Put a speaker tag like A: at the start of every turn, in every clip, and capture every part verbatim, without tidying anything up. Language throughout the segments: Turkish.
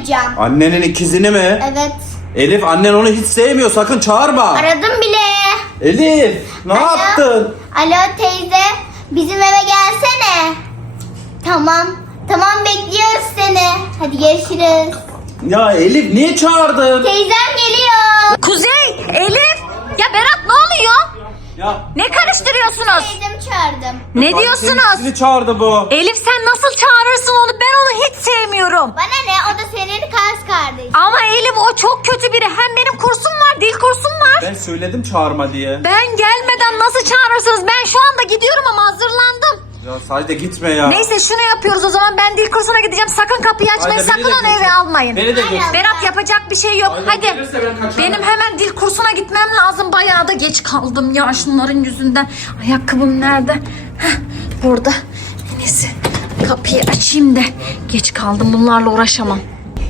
A: yapacağım.
B: Annenin ikizini mi?
A: Evet.
B: Elif, annen onu hiç sevmiyor, sakın çağırma.
A: Aradım bile.
B: Elif, ne
A: Alo.
B: yaptın?
A: Alo teyze, bizim eve gelsene. Tamam. Tamam, bekliyoruz seni. Hadi görüşürüz.
B: Ya Elif, niye çağırdın?
A: Teyzem geliyor.
C: Kuzey, Elif. Ya Berat ne oluyor?
B: Ya
C: Ne karıştırıyorsunuz?
A: Teyzemi çağırdım.
C: Ne
B: bak, senin
C: diyorsunuz?
B: ikizini çağırdı bu.
C: Elif sen nasıl çağırırsın onu? Ben onu hiç sevmiyorum.
A: Bana ne? O da senin kız kardeş.
C: Ama Elif o çok kötü biri. Hem benim kursum var, dil kursum var.
B: Ben söyledim çağırma diye.
C: Ben gelmeden nasıl çağırırsınız? Ben şu anda gidiyorum ama hazırlandım.
B: Ya sadece gitme ya.
C: Neyse şunu yapıyoruz o zaman. Ben dil kursuna gideceğim. Sakın kapıyı açmayın.
B: Haydi, beni
C: Sakın
B: de
C: onu eve
B: götür.
C: almayın.
B: Beni de götür.
C: Berat yapacak bir şey yok.
B: Haydi,
C: Hadi.
B: gelirse ben kaçarım.
C: Benim hemen dil kursuna gitmem lazım. Bayağı da geç kaldım ya şunların yüzünden. Ayakkabım nerede? Heh, burada. En iyisi kapıyı açayım da. Geç kaldım, bunlarla uğraşamam.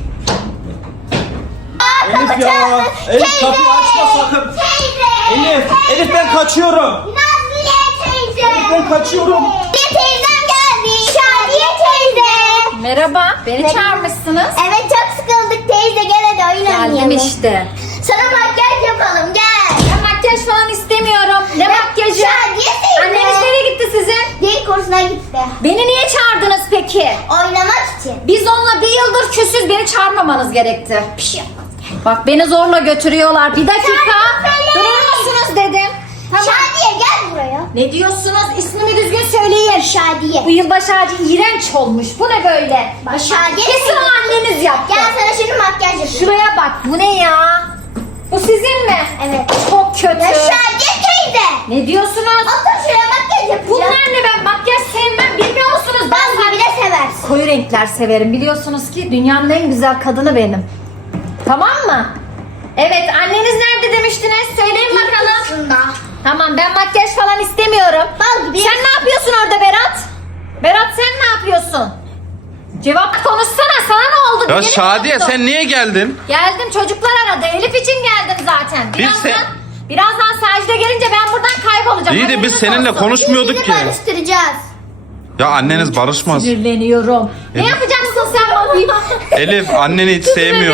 B: Elif ya. Elif, kapıyı açma sakın.
A: Teyze.
B: Elif, Elif ben kaçıyorum.
A: Nazmiye teyze.
B: Elif ben kaçıyorum.
A: Nazmiye teyzem geldi. Şadiye teyze.
C: Merhaba. Beni çağırmışsınız.
A: Evet, çok sıkıldık teyze, gel hadi oyun oynayalım.
C: işte.
A: Sana makyaj yapalım, gel.
C: Ben makyaj falan istemiyorum. Ne makyajı?
A: Şadiye teyze.
C: Anneniz nereye gitti sizin?
A: Dil kursuna gitti.
C: Beni niye çağırdınız peki?
A: Oynamak için.
C: Biz onunla bir yıldır küsüz, beni çağırmamanız gerekti.
A: Bir şey yapmaz.
C: Bak beni zorla götürüyorlar. Bir dakika.
A: Şadiye.
C: Durur musunuz dedim. Tamam.
A: Şadiye gel buraya.
C: Ne diyorsunuz? İsmimi düzgün söyleyin.
A: Şadiye.
C: Bu yılbaşı ağacı iğrenç olmuş. Bu ne böyle?
A: Bak Şadiye.
C: Kesin o anneniz yaptı.
A: Gel sana şimdi makyaj yapayım.
C: Şuraya bak. Bu ne ya? Bu sizin mi?
A: Evet.
C: Çok kötü.
A: Ya Şadiye teyze.
C: Ne diyorsunuz?
A: Otur şuraya, makyaj yapacağım.
C: Bunlar ne? Ben makyaj sevmem. Bilmiyor musunuz? Ben
A: Bazı bile seversin.
C: koyu renkler severim. Biliyorsunuz ki dünyanın en güzel kadını benim. Tamam mı? Evet, anneniz nerede demiştiniz? Söyleyin bakalım.
A: Aslında.
C: Tamam, ben makyaj falan istemiyorum.
A: Bal gibi.
C: Sen ne yapıyorsun orada Berat? Berat sen ne yapıyorsun? Cevap konuşsana, sana ne oldu?
B: Ya
C: Dilini
B: Şadiye
C: tuttun.
B: sen niye geldin?
C: Geldim, çocuklar aradı. Elif için geldim zaten.
B: Biz
C: Birazdan,
B: sen-
C: birazdan Sacide gelince ben buradan kaybolacağım.
B: İyi de biz
C: Haberiniz
B: seninle
C: olsun.
B: konuşmuyorduk
A: Bizi
B: ki.
A: barıştıracağız.
B: Ya anneniz barışmaz.
C: Sinirleniyorum. Ne
B: Elif.
C: yapacaksın sen bakayım?
B: Elif anneni hiç sevmiyor.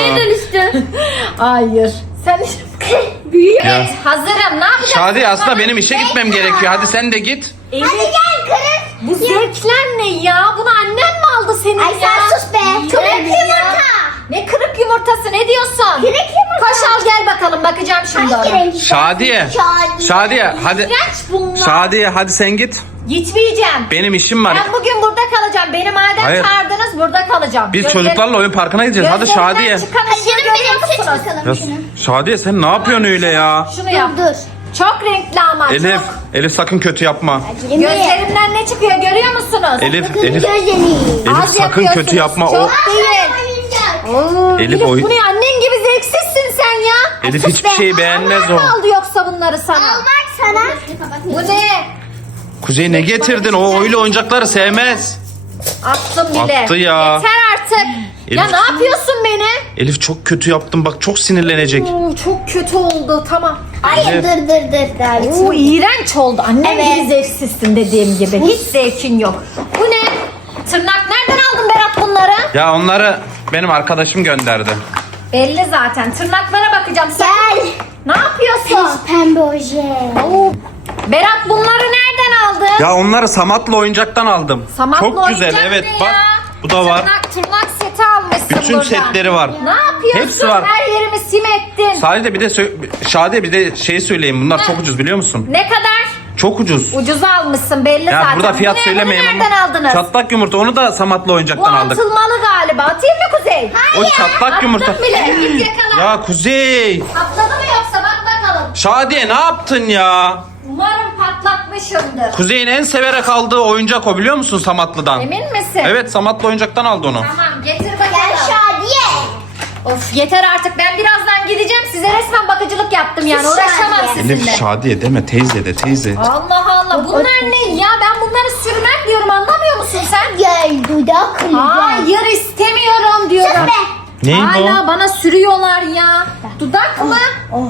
C: Hayır. Sen büyüyor.
B: Ya.
C: Evet, hazırım. Ne yapacaksın?
B: Şadiye aslında
C: Bana-
B: benim işe gitmem gerekiyor. Hadi sen de git.
C: Elif,
A: Hadi gel kırık.
C: bu zevkler ne ya? Bunu annen mi aldı senin
A: Ay
C: ya?
A: sen sus be.
C: İğrenç
A: Kırık
C: ya.
A: yumurta.
C: Ne kırık yumurtası, ne diyorsun?
A: Kırık yumurta.
C: Koş al gel bakalım, bakacağım şimdi
A: Hangi
C: ona.
A: rengi?
B: Şadiye.
A: Şadiye.
B: Şadiye hadi.
C: İğrenç bunlar.
B: Şadiye hadi sen git.
C: Gitmeyeceğim.
B: Benim işim var.
C: Ben bugün burada kalacağım. Beni madem
B: Hayır.
C: çağırdınız burada kalacağım.
B: Biz
C: Gözler-
B: çocuklarla oyun parkına gideceğiz. Hadi
C: gözlerinden
B: Şadiye.
C: çıkan
A: Hadi
C: ışığı
A: canım
C: görüyor
A: benim, seç
C: musunuz?
A: bakalım
B: Ya,
A: şunu.
B: Şadiye sen ne yapıyorsun öyle ya?
C: Şunu yap.
A: Dur dur.
C: Çok renkli ama.
B: Elif,
C: Çok.
B: Elif sakın kötü yapma.
C: Gözlerimden ne çıkıyor görüyor musunuz?
B: Elif,
A: Bakın
B: Elif,
A: gözlerini.
B: Elif
C: Az
B: sakın kötü
C: yapıyorsunuz.
B: yapma. O
C: Çok değil.
A: Oyuncak.
C: Oo,
B: Elif,
C: Elif,
B: oy-
C: bu ne, annen gibi zevksizsin sen ya.
B: Elif
C: Sus
B: hiçbir
C: be.
B: şey beğenmez
C: Annen
B: o.
C: mi aldı yoksa bunları sana?
A: Al bak sana.
C: Bu ne?
B: Kuzey ne getirdin? O öyle oyuncakları sevmez.
C: Attım bile.
B: Attı ya.
C: Yeter artık. Ya
B: Elif-
C: ne yapıyorsun beni?
B: Elif çok kötü yaptın bak, çok sinirlenecek.
C: Oo, çok kötü oldu, tamam.
A: Hayır
B: Elif.
A: dur dur dur. dur.
C: Oo, iğrenç oldu. Annen
A: Evet.
C: gibi zevksizsin dediğim gibi. Hiç zevkin yok. Bu ne? Tırnak nereden aldın Berat bunları?
B: Ya onları benim arkadaşım gönderdi.
C: Belli zaten. Tırnaklara bakacağım. Sen
A: Gel.
C: ne yapıyorsun?
A: Pembe oje.
C: Oo. Berat bunları nereden aldın?
B: Ya onları Samat'la oyuncaktan aldım.
C: Samat'la
B: Çok güzel,
C: oyuncak
B: evet
C: ne
B: bak.
C: ya?
B: Bu da var.
C: Tırnak, tırnak seti almışsın
B: Bütün
C: buradan.
B: setleri var.
C: Ne yapıyorsun?
B: Hepsi var.
C: Her yerimi sim ettin.
B: Sadece bir de sö- Şadiye bir de şey söyleyeyim. Bunlar çok ucuz biliyor musun?
C: Ne kadar?
B: Çok ucuz.
C: Ucuza almışsın belli
B: Ya
C: zaten.
B: burada fiyat
C: Bu ne?
B: söylemeyin
C: Bunu nereden
B: ama.
C: aldınız?
B: Çatlak yumurta, onu da Samat'la
C: Bu
B: oyuncaktan aldık.
C: atılmalı galiba. Atayım mı Kuzey?
B: O çatlak
C: Attım
B: yumurta.
C: bile. Git yakala.
B: Ya Kuzey.
C: Patladı mı yoksa bak bakalım.
B: Şadiye ne yaptın ya?
C: Umarım patlatmışımdır.
B: Kuzey'in en severek aldığı oyuncak o, biliyor musun Samatlı'dan?
C: Emin misin?
B: Evet, Samatlı oyuncaktan aldı onu.
C: Tamam getir
A: Gel
C: bakalım.
A: Şadiye.
C: Of yeter artık, ben birazdan gideceğim. Size resmen bakıcılık yaptım yani,
A: Sus
C: uğraşamam
A: Şadiye.
C: sizinle.
B: Elif Şadiye deme, teyze de teyze.
C: Allah Allah, bunlar ne ya? Ben bunları sürmek diyorum, anlamıyor musun sen?
A: Gel dudaklı.
C: Hayır istemiyorum diyorum.
A: Sus be.
B: Neyin bu?
C: Hala bana sürüyorlar ya. Dudak mı?
A: Oh.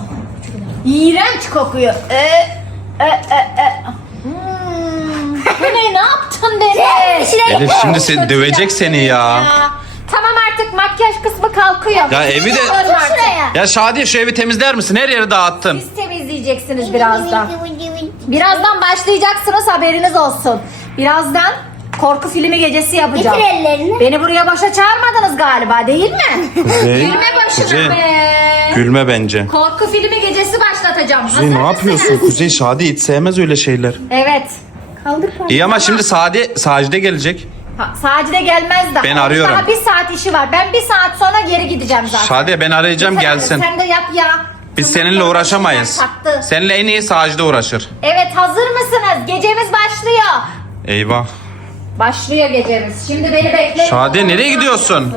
C: İğrenç kokuyor. E, e, e, e. Hmm. Bu ne, ne yaptın beni?
B: Elif şimdi seni
C: Kötü
B: dövecek
C: yaptın
B: seni ya.
C: Tamam artık makyaj kısmı kalkıyor.
B: Ya evi de-
C: Çıkıyorum
A: Otur
C: artık.
A: şuraya.
B: Ya Şadiye şu evi temizler misin? Her yeri dağıttım.
C: Siz temizleyeceksiniz birazdan. Birazdan başlayacaksınız, haberiniz olsun. Birazdan korku filmi gecesi yapacağım.
A: Getir ellerini.
C: Beni buraya başa çağırmadınız galiba, değil mi?
B: Kuzey,
C: Gülme başına
B: Kuzey,
C: be.
B: Gülme bence.
C: Korku filmi gecesi başlatacağım.
B: Kuzey
C: Hazır
B: ne yapıyorsun?
C: mısınız?
B: Kuzey Şadiye hiç sevmez öyle şeyler.
C: Evet.
A: Kaldır kaldır.
B: İyi ama şimdi Sade, Sacide gelecek.
C: Ha, Sacide gelmez daha.
B: Ben arıyorum.
C: Daha bir saat işi var. Ben bir saat sonra geri gideceğim zaten.
B: Şadiye ben arayacağım
C: Sen-
B: gelsin.
C: Sen de yap ya.
B: Biz
C: Tırnaklarına
B: seninle uğraşamayız.
C: şeyler taktı.
B: Seninle en iyi Sacide uğraşır.
C: Evet, hazır mısınız? Gecemiz başlıyor.
B: Eyvah.
C: Başlıyor gecemiz. Şimdi beni bekleyin.
B: Şadiye nereye gidiyorsun?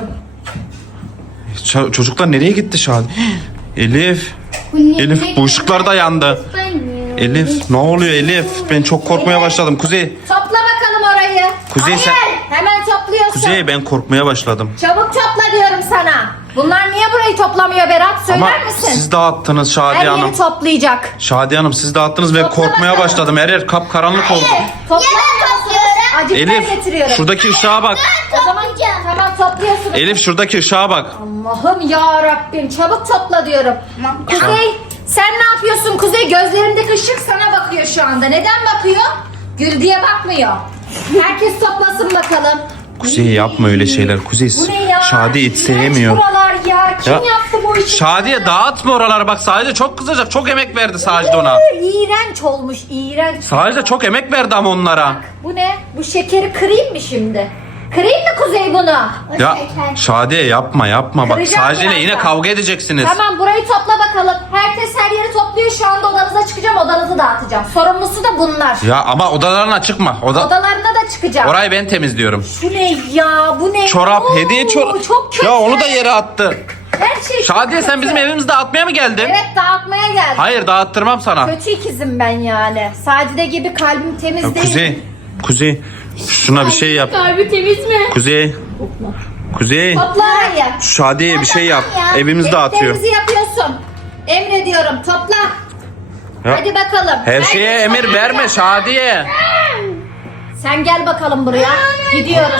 B: Ç- çocuklar nereye gitti Şadiye? Elif. Elif bu ışıklar da yandı. Elif ne oluyor Elif? Ben çok korkmaya başladım. Kuzey.
C: Topla bakalım orayı.
B: Kuzey,
C: Hayır,
B: sen-
C: hemen topluyorsun.
B: Kuzey ben korkmaya başladım.
C: Çabuk topla diyorum sana. Bunlar niye burayı toplamıyor Berat? Söyler
B: Ama
C: misin?
B: siz dağıttınız
C: Her
B: Şadiye Hanım.
C: yeri toplayacak.
B: Şadiye Hanım siz dağıttınız ve
C: Topla
B: korkmaya
C: bakalım.
B: başladım. Her yer kapkaranlık oldu.
C: Topla.
A: topluyorum.
C: Acıktan
B: Elif
C: getiriyorum.
B: şuradaki ışığa bak.
C: O zaman tamam topluyorsunuz.
B: Elif şuradaki ışığa bak.
C: Allah'ım ya Rabbim, çabuk topla diyorum. Kuzey sen ne yapıyorsun Kuzey? Gözlerindeki ışık sana bakıyor şu anda. Neden bakıyor? Gül diye bakmıyor. Herkes toplasın bakalım.
B: Kuzey yapma öyle şeyler. Kuzey
C: Bu ne ya?
B: Şadiye hiç
C: İğrenç
B: sevmiyor.
C: buralar ya. Kim
B: Ya,
C: yaptı bu işi?
B: Şadiye dağıtma oraları bak Sacide çok kızacak. Çok emek verdi Sacide ona.
C: İğrenç olmuş, iğrenç.
B: Sacide çok emek verdi ama onlara.
C: Bu ne? Bu şekeri kırayım mı şimdi? Kırayım mı Kuzey bunu?
B: Ya Şadiye yapma yapma bak
C: Kıracağım
B: Sacide'yle yine
C: birazdan.
B: kavga edeceksiniz.
C: Tamam, burayı topla bakalım. Herkes her yeri topluyor. Şu anda odanıza çıkacağım, odanızı dağıtacağım. Sorumlusu da bunlar.
B: Ya ama odalarına çıkma. Oda
C: Odalarına da çıkacağım.
B: Orayı ben temizliyorum.
C: Bu ne ya? Bu ne?
B: Çorap,
C: Oo,
B: hediye çorap.
C: Çok kötü.
B: Ya onu da yere attı.
C: Her şey çok
B: Şadiye sen
C: kötü.
B: bizim evimizde atmaya mı geldin?
C: Evet, dağıtmaya geldim.
B: Hayır dağıttırmam sana.
C: Kötü ikizim ben yani. Sacide gibi kalbim temiz
B: Ya
C: değil.
B: Kuzey, Kuzey şuna bir şey yap.
C: Kalbi temiz mi?
B: Kuzey, Kuzey
C: Topla orayı.
B: şu Şadiye'ye bir şey yap.
A: ya.
B: Evimizde atıyor.
C: Temizliği yapıyorsun. Emrediyorum, topla.
B: Ya,
C: Hadi bakalım.
B: her
C: Ben-
B: şeye emir verme Şadiye.
C: Sen gel bakalım buraya. Gidiyoruz.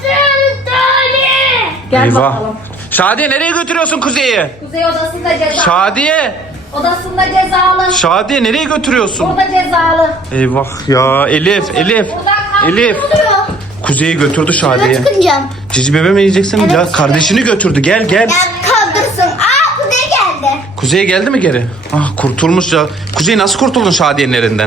C: Gel
B: Eyvah.
C: bakalım.
B: Şadiye nereye götürüyorsun Kuzey'i?
C: Kuzey odasında cezalı.
B: Şadiye,
C: Odasında cezalı.
B: Şadiye nereye götürüyorsun?
C: Burada cezalı.
B: Eyvah ya Elif, Elif,
C: Buradan kalk.
B: Elif. Kuzey'i götürdü Şadiye.
A: Çıkınca.
B: Cici bebe mi yiyeceksin?
A: Evet,
B: ya
A: cici
B: kardeşini götürdü. Gel gel.
A: Ya kaldırsın. Aa Kuzey geldi.
B: Kuzey geldi mi geri? Ah kurtulmuş ya. Kuzey nasıl kurtuldun Şadiye'nin elinden?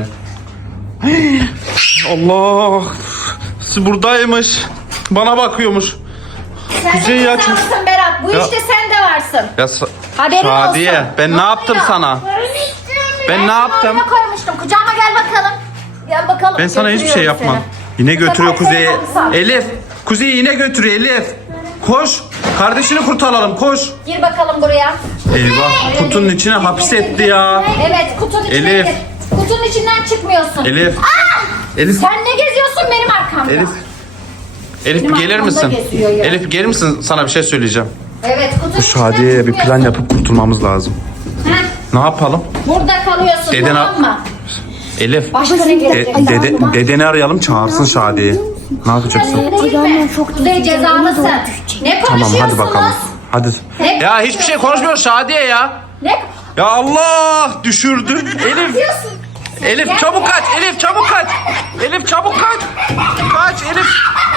B: Allah. Buradaymış. Bana bakıyormuş.
C: Sen
B: Kuzey
C: de
B: ya,
C: cezalısın Berat. Bu
B: Ya-
C: işte sen de varsın.
B: Ya Sa-
C: Haberin
B: Şadiye
C: olsun.
B: ben ne yaptım
C: oluyor?
B: sana? Ben ne yaptım?
C: Oraya koymuştum. Kucağıma gel bakalım. Gel bakalım.
B: Ben sana hiçbir şey
C: Götürüyorum
B: yapmam.
C: seni.
B: Yine
C: Bu
B: götürüyor
C: sefer
B: Kuzey'i.
C: seni alsam.
B: Elif. Kuzey'i yine götürüyor Elif. Koş. Kardeşini kurtaralım koş.
C: Gir bakalım buraya.
B: Eyvah kutunun içine hapsetti ya.
C: Evet, kutunun içine
B: Elif.
C: gir. Kutunun içinden çıkmıyorsun.
B: Elif. Elif.
C: Sen ne geziyorsun benim arkamda?
B: Elif. Elif
C: Benim
B: bir gelir
C: arkamda
B: misin?
C: geziyor ya.
B: Elif gelir misin? Sana bir şey söyleyeceğim.
C: Evet, kutunun
B: Bu Şadiye'ye bir plan yapıp kurtulmamız lazım.
C: Heh,
B: Ne yapalım?
C: burada kalıyorsun,
B: Deden
C: tamam
B: al-
C: mı?
B: Elif.
C: Başka ne
B: De-
C: gelecek?
B: dede- dedeni arayalım çağırsın Şadiye'yi. Ne yapacaksın?
A: Ayağımdan çok
C: Kuzey cezalısın. Ne
B: Tamam
C: konuşuyorsunuz?
B: hadi bakalım. Hadi.
C: Ne
B: Ya hiçbir şey konuşmuyor Şadiye ya.
C: Ne
B: Ya Allah düşürdü. Elif.
C: diyorsun?
B: Elif çabuk kaç. Elif çabuk kaç. Elif çabuk kaç. Kaç Elif.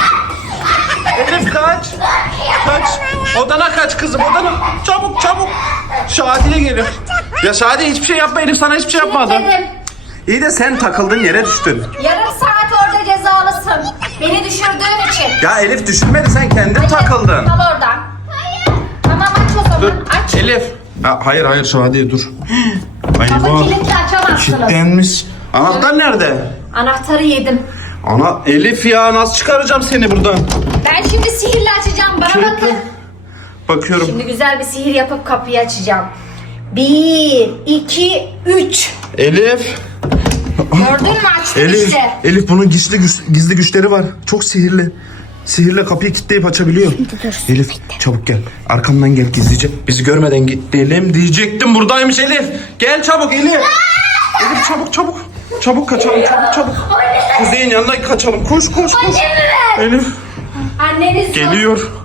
B: Elif kaç. Kaç. Odana kaç kızım odana. Çabuk çabuk. Şadiye geliyor. Ya Şadiye hiçbir şey yapma Elif sana hiçbir şey yapmadı.
C: Dedim.
B: İyi de sen takıldın yere düştün.
C: Yarım saat orada cezalısın. Beni düşürdüğün için.
B: Ya Elif düşünmedi sen kendin takıldın.
C: Kal oradan. Tamam, aç o zaman.
B: Dur
C: Aç.
B: Elif. Ha, hayır hayır Şadiye dur.
C: Kapı
B: Eyvah.
C: kilitli, açamazsınız.
B: Kilitlenmiş. Anahtar nerede?
C: Anahtarı yedim.
B: Ana Elif ya nasıl çıkaracağım seni buradan?
C: Ben şimdi sihirle açacağım. Bana
B: Kilitli.
C: bakın.
B: Bakıyorum.
C: Şimdi güzel bir sihir yapıp kapıyı açacağım. Bir, iki, üç.
B: Elif.
C: Gördün mü, açtım
B: Elif.
C: işte.
B: Elif bunun gizli güç- gizli güçleri var. Çok sihirli. Sihirle kapıyı kilitleyip açabiliyor. Elif çabuk gel. Arkamdan gel gizlice. Bizi görmeden gidelim diyecektim. Buradaymış Elif. Gel çabuk Elif. Elif çabuk çabuk. Çabuk kaçalım çabuk çabuk. Kuzey'in yanına kaçalım. Koş koş koş. Elif
C: Anneniz yok.
B: geliyor.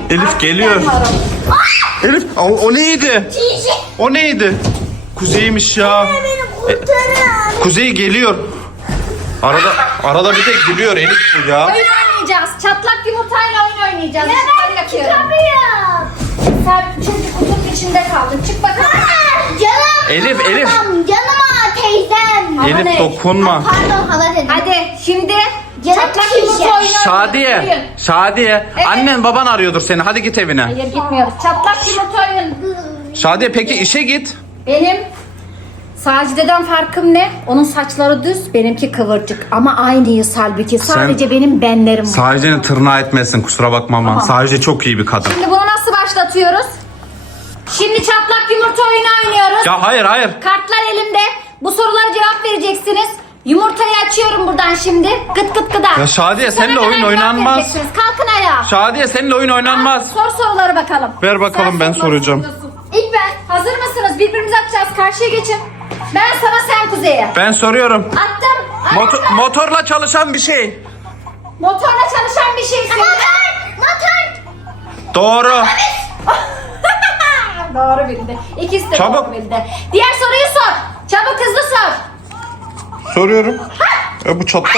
B: Elif geliyor. Elif o, o neydi? O neydi? Kuzey'miş ya. E, Kuzey geliyor. Arada arada bir de gülüyor Elif bu ya.
C: Oyun oynayacağız. Çatlak yumurtayla oyun oynayacağız. Işıkları yakıyorum. Sen çünkü kutunun içinde kaldın. Çık bakalım.
A: Canım.
B: Elif, Elif.
A: Canım, canım teyzem.
B: Elif
C: ne?
B: dokunma.
A: Pardon hala dedim.
C: Hadi şimdi
A: Canım
C: çatlak
A: teyze.
C: yumurta oyunu oynayalım.
B: Şadiye.
C: Oyun.
B: Şadiye.
C: Evet.
B: Annen baban arıyordur seni. Hadi git evine.
C: Hayır gitmiyoruz. Çatlak yumurta oyunu.
B: Şadiye peki işe git.
C: Benim Sacide'den farkım ne? Onun saçları düz, benimki kıvırcık. Ama aynıyız halbuki. Sadece benim benlerim var.
B: Sadece tırnağı etmesin kusura bakma ama.
C: Tamam.
B: Sadece çok iyi bir kadın.
C: Şimdi bunu nasıl başlatıyoruz? Şimdi çatlak yumurta oyunu oynuyoruz.
B: Ya hayır hayır.
C: Kartlar elimde. Bu sorulara cevap vereceksiniz. Yumurtayı açıyorum buradan şimdi. Gıt gıt gıda.
B: Ya Şadiye,
C: Sonra
B: seninle
C: hemen
B: oyun
C: cevap
B: oynanmaz.
C: vereceksiniz. Kalkın ayağa.
B: Şadiye seninle oyun oynanmaz.
C: Sor soruları bakalım.
B: Ver bakalım,
C: Sen
B: ben
C: soruları
B: soracağım.
C: soruyorsun. İlk ben. Hazır mısınız? Birbirimizi atacağız. Karşıya geçin. Ben sana, sen Kuzey'e.
B: Ben soruyorum.
C: Attım.
B: Motor,
C: Ayağa.
B: motorla çalışan bir şey.
C: Motorla çalışan bir şey söyle.
A: Motor. Motor.
B: Doğru.
C: Doğru bildi. İkisi de
B: Çabuk.
C: doğru bildi. Diğer soruyu sor. Çabuk hızlı sor.
B: Soruyorum. E bu çatlak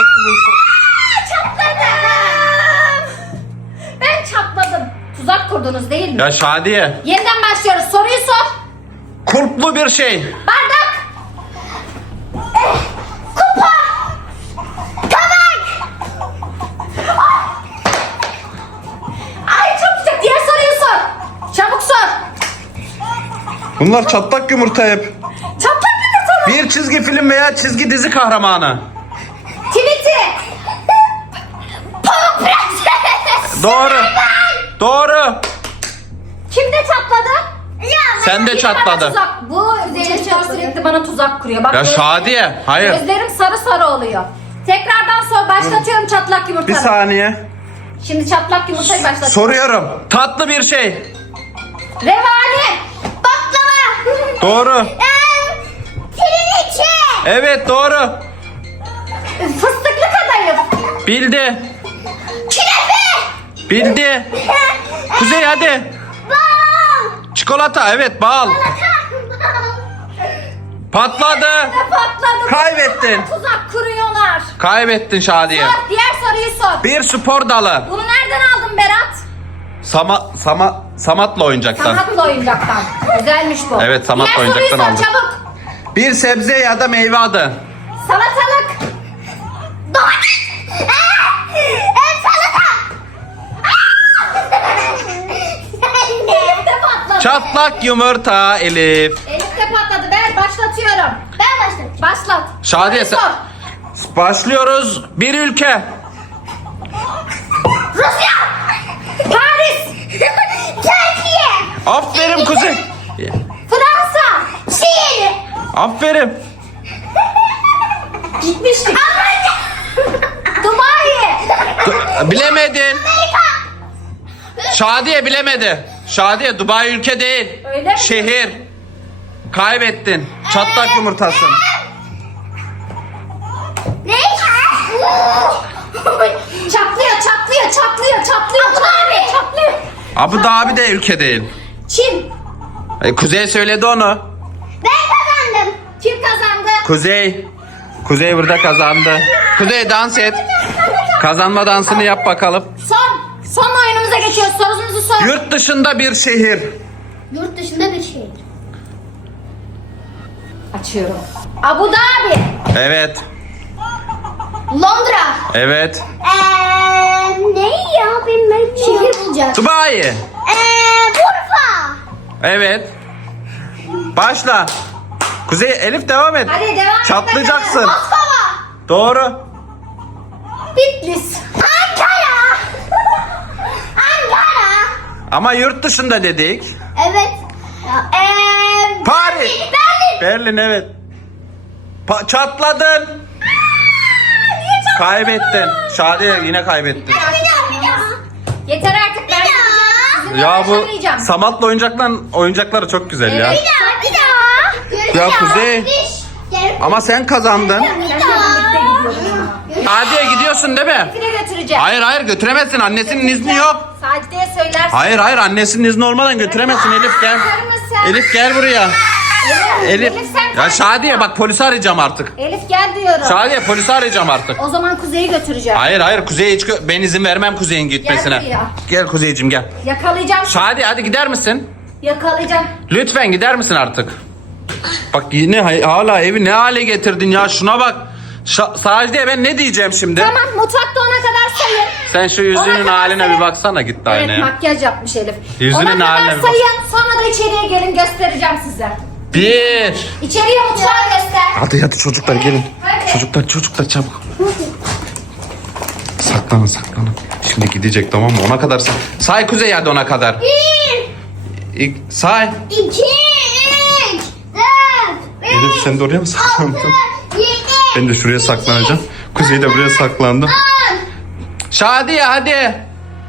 C: Çatladım. Ben çatladım. Tuzak kurdunuz değil mi?
B: Ya Şadiye.
C: Yeniden başlıyoruz. Soruyu sor.
B: Kulplu bir şey.
C: Bardak. Eh, kupa. Tabak. Ah. Ay çok sıcak. Diğer soruyu sor. Çabuk sor.
B: Bunlar çatlak yumurta hep.
C: Çatlak bir soru.
B: Bir çizgi film veya çizgi dizi kahramanı.
C: Tweety.
A: Pamuk Prenses.
B: Doğru. Doğru.
C: Kimde çatladı?
A: Ya
B: Sen de
C: Bana
B: çatladı.
C: tuzak. Bu Zeynep sürekli bana tuzak kuruyor. Bak,
B: Ya
C: gözlerim-
B: Şadiye, hayır.
C: Gözlerim sarı sarı oluyor. Tekrardan sor. Başlatıyorum çatlak
B: Bir
C: yumurtayı.
B: saniye.
C: Şimdi çatlak yumurtayı başlatıyorum.
B: Soruyorum. Tatlı bir şey.
C: Revani.
A: baklava.
B: Doğru.
A: Eee, Triliçe.
B: Evet doğru.
C: Fıstıklı kadayıf.
B: Bildi.
A: Künefe.
B: Bildi. Kuzey hadi.
A: Bal.
B: Çikolata, evet bal. Patladı.
C: Ne patladı?
B: Kaybettin.
C: Bana tuzak kuruyorlar.
B: Kaybettin Şadiye.
C: Sor. Diğer soruyu sor.
B: Bir spor dalı.
C: Bunu nereden aldın Berat?
B: Sama, sama, Samat'la oyuncaktan.
C: Sanatlı oyuncaktan. Güzelmiş bu.
B: Evet, Sanatlı
C: Diğer
B: oyuncaktan
C: soruyu
B: aldım.
C: sor çabuk.
B: Bir sebze ya da meyve adı.
C: Salatalık.
A: Domates. Eee, eee, salata. Sen de.
C: Elif de patladı.
B: Çatlak yumurta Elif.
C: Elif de patladı. Ben başlatıyorum.
A: Ben başladım.
C: Başlat.
B: Şadiye,
C: Soruyu
B: sen-
C: sor.
B: Başlıyoruz. Bir ülke.
A: Rusya.
C: Paris.
A: Türkiye.
B: Aferin Kuzey.
C: Fransa.
A: Şiir.
B: Aferin.
C: Gitmiştik. Dubai.
B: D- Bilemedin. Şadiye bilemedi. Şadiye Dubai ülke değil.
C: Öyle mi?
B: Şehir. Kaybettin. Çatlak yumurtasın.
A: Ne?
C: Çatlıyor, çatlıyor, çatlıyor, çatlıyor. Dubai. Çatlıyor.
B: Abu Dhabi de ülke değil.
C: Çin.
B: E, Kuzey söyledi onu.
A: Ben kazandım.
C: Kim kazandı?
B: Kuzey. Kuzey burada kazandı. Kuzey dans et. Kazanma dansını yap bakalım.
C: Son. Son oyunumuza geçiyoruz. Sorumuzu sor.
B: Yurt dışında bir şehir.
A: Yurt dışında bir şey.
C: Açıyorum. Abu Dhabi.
B: Evet.
A: Londra.
B: Evet.
A: Eee ne ya benim ben şehir bulacağım.
B: Dubai.
A: Eee Urfa.
B: Evet. Başla. Kuzey Elif devam et.
C: Hadi devam et
B: Çatlayacaksın.
A: Moskova.
B: Doğru.
C: Bitlis.
A: Ankara. Ankara.
B: Ama yurt dışında dedik.
A: Evet. Eee
B: Paris.
A: Berlin.
B: Berlin evet. Pa- çatladın. Kaybettin. Şadiye yine kaybettin.
A: Bir daha bir daha.
C: Yeter artık ben gideceğim. Sizinle
B: Ya bu
C: uğraşamayacağım.
B: Samat'la oyuncaklar oyuncakları çok güzel ya.
C: Evet.
A: Bir daha bir daha.
B: Ya
A: Bir daha.
B: Kuzey.
A: Gel.
B: Ama sen kazandın.
A: Bir
C: Ben de
A: daha.
C: birlikte gidiyorum ama.
B: Şadiye gidiyorsun değil mi?
C: Seni götüreceğim.
B: Hayır hayır götüremezsin. Annesinin izni yok.
C: Sadece Sacit'e söylersin.
B: Hayır hayır annesinin izni olmadan götüremezsin Elif gel.
C: Bakar mısın?
B: Elif gel buraya.
C: Elif,
B: Elif.
C: sen
B: Ya Şadiye bak polisi arayacağım artık.
C: Elif gel diyorum.
B: Şadiye polisi arayacağım artık.
C: O zaman Kuzey'i götüreceğim.
B: Hayır hayır Kuzey'e hiç gö- ben izin vermem Kuzey'in gitmesine.
C: buraya.
B: Gel Kuzey'cim gel.
C: Yakalayacağım.
B: Şadiye hadi gider misin?
C: Yakalayacağım.
B: Lütfen gider misin artık? Bak yine hay- hala evi ne hale getirdin ya şuna bak. Şa- Şadiye ben ne diyeceğim şimdi?
C: Tamam mutfakta ona kadar sayın.
B: Sen şu
C: Ona
B: yüzünün
C: kadar
B: haline
C: sayın.
B: bir baksana git de
C: Evet
B: aynaya.
C: makyaj yapmış Elif.
B: Yüzünün
C: Ona kadar
B: haline bir bak.
C: sayın sonra da içeriye gelin göstereceğim size.
B: Bir.
C: İçeriye mutfağı göster.
B: Hadi hadi çocuklar gelin.
C: Hadi.
B: Çocuklar çocuklar çabuk. Saklanın saklanın. Şimdi gidecek tamam mı? Ona kadar say. Say Kuzey hadi ona kadar.
A: Bir,
B: İlk, say.
A: iki, üç, dört, beş,
B: Elif sen de oraya mı saklandın?
A: altı, yedi,
B: Ben de şuraya saklanacağım. Kuzey de buraya saklandı.
A: on.
B: Şadiye hadi.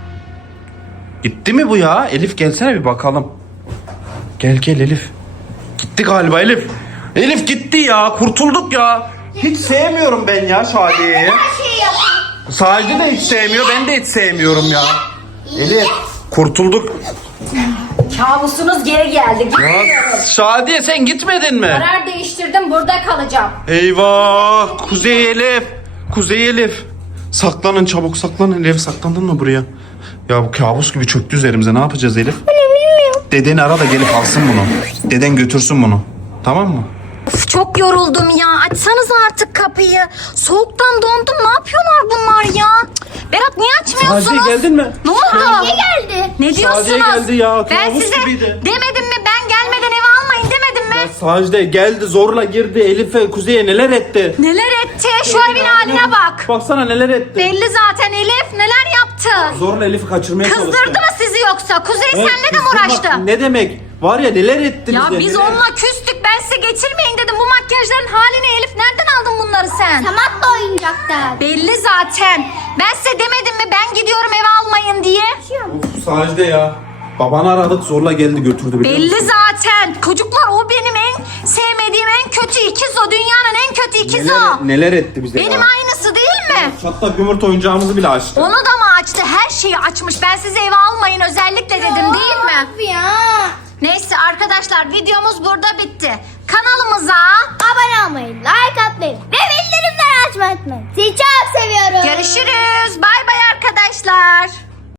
B: Gitti mi bu ya? Elif gelsene bir bakalım. Gel gel Elif. Gitti galiba Elif. Elif gitti ya. Kurtulduk ya. Hiç sevmiyorum ben ya Şadiye'yi.
A: Her şeyi yapın.
B: Sacide de hiç sevmiyor. Ben de hiç sevmiyorum ya. Elif kurtulduk.
C: Kabusunuz geri geldi.
B: Ya
C: Gitmiyorum.
B: Şadiye sen gitmedin mi?
C: Karar değiştirdim burada kalacağım.
B: Eyvah. Kuzey Elif. Kuzey Elif. Saklanın çabuk saklanın. Elif saklandın mı buraya? Ya bu kabus gibi çöktü üzerimize. Ne yapacağız Elif? Dedeni ara da gelip alsın bunu. Deden götürsün bunu. Tamam mı?
C: Of, çok yoruldum ya. Açsanız artık kapıyı. Soğuktan dondum. Ne yapıyorlar bunlar ya? Cık, Berat niye açmıyorsunuz?
B: Şadiye geldin mi?
C: Ne oldu?
A: Ne geldi?
C: Ne diyorsunuz?
B: geldi ya,
C: Ben
B: kabus
C: size
B: gibiydi.
C: demedim mi? Ben gelmeden eve almayın demedim mi?
B: Sacide geldi zorla girdi. Elif'e Kuzey'e neler etti?
C: Neler etti? Şu evin haline bak.
B: Baksana neler etti.
C: Belli zaten Elif. Neler yaptı?
B: Zorla Elif'i kaçırmaya çalıştı.
C: Kızdırdı mı sizi yoksa? Kuzey
B: Evet,
C: senle de mi
B: kızdırmak
C: uğraştı?
B: Ne demek? Var ya neler etti
C: Ya
B: bize.
C: biz
B: neler.
C: onunla küstük. Ben size getirmeyin dedim. Bu makyajların halini Elif. Nereden aldın bunları sen?
A: Samatla oyuncaklar.
C: Belli zaten. Ben size demedim mi ben gidiyorum eve almayın diye?
B: Uf, Sacide ya. Babanı aradık zorla geldi götürdü biliyor
C: Belli
B: musun?
C: zaten. Çocuklar o benim en sevmediğim en kötü ikiz o. Dünyanın en kötü ikizi
B: Neler,
C: o.
B: neler etti bize
C: Benim
B: ya.
C: aynısı değil mi?
B: Hatta yumurta oyuncağımızı bile açtı.
C: Onu da mı açtı? Her şeyi açmış. Ben size eve almayın özellikle dedim değil mi?
A: Of ya.
C: Neyse arkadaşlar videomuz burada bitti. Kanalımıza
A: Abone olmayı, like atmayı ve bildirimleri açmayı unutmayın. Sizi çok seviyorum.
C: görüşürüz. Bay bay arkadaşlar.